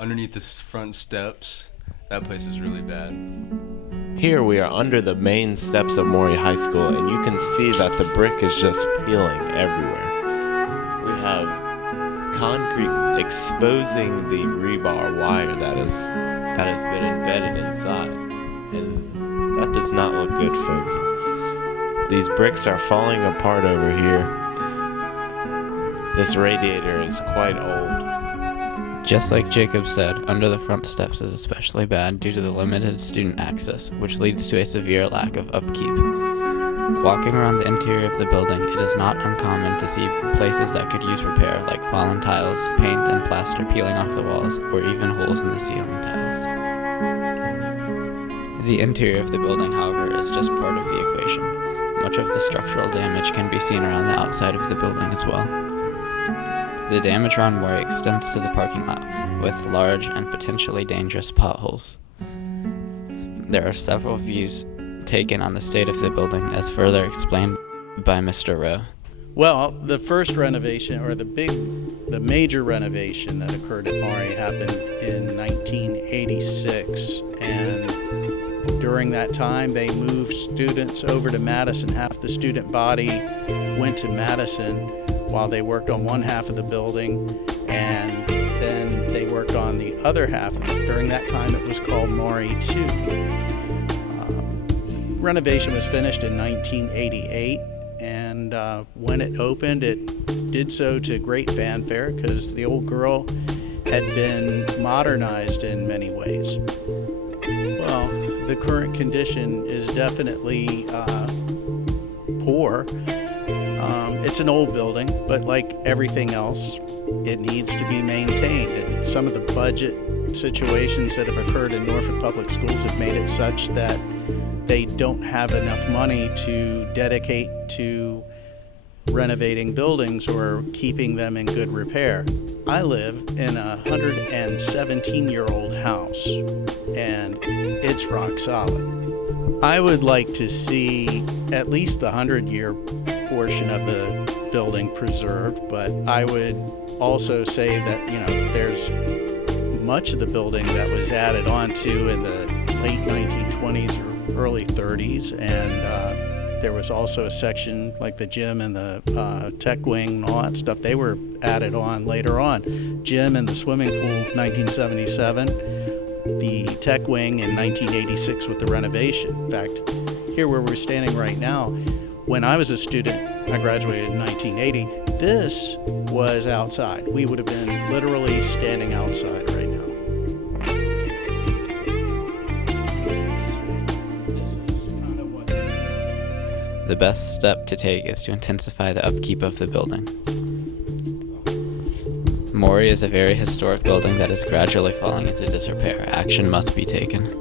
Underneath the front steps, that place is really bad. Here we are under the main steps of Maury High School, and you can see that the brick is just peeling everywhere. We have concrete exposing the rebar wire that has been embedded inside, and that does not look good, folks. These bricks are falling apart over here. This radiator is quite old. Just like Jacob said, under the front steps is especially bad due to the limited student access, which leads to a severe lack of upkeep. Walking around the interior of the building, it is not uncommon to see places that could use repair, like fallen tiles, paint and plaster peeling off the walls, or even holes in the ceiling tiles. The interior of the building, however, is just part of the equation. Much of the structural damage can be seen around the outside of the building as well. The damage around Maury extends to the parking lot, with large and potentially dangerous potholes. There are several views taken on the state of the building, as further explained by Mr. Rowe. Well, the first renovation, or the major renovation that occurred at Maury happened in 1986, and during that time they moved students over to Madison. Half the student body went to Madison while they worked on one half of the building, and then they worked on the other half. During that time, it was called Maury 2. Renovation was finished in 1988, and when it opened, it did so to great fanfare because the old girl had been modernized in many ways. Well, the current condition is definitely poor. It's an old building, but like everything else, it needs to be maintained. And some of the budget situations that have occurred in Norfolk Public Schools have made it such that they don't have enough money to dedicate to renovating buildings or keeping them in good repair. I live in a 117-year-old house, and it's rock solid. I would like to see at least the 100-year portion of the building preserved, but I would also say that, there's much of the building that was added onto in the late 1920s or early 30s, and there was also a section like the gym and the tech wing and all that stuff. They were added on later on. Gym and the swimming pool, 1977. The tech wing in 1986 with the renovation. In fact, here where we're standing right now, when I was a student, I graduated in 1980, this was outside. We would have been literally standing outside right now. The best step to take is to intensify the upkeep of the building. Maury is a very historic building that is gradually falling into disrepair. Action must be taken.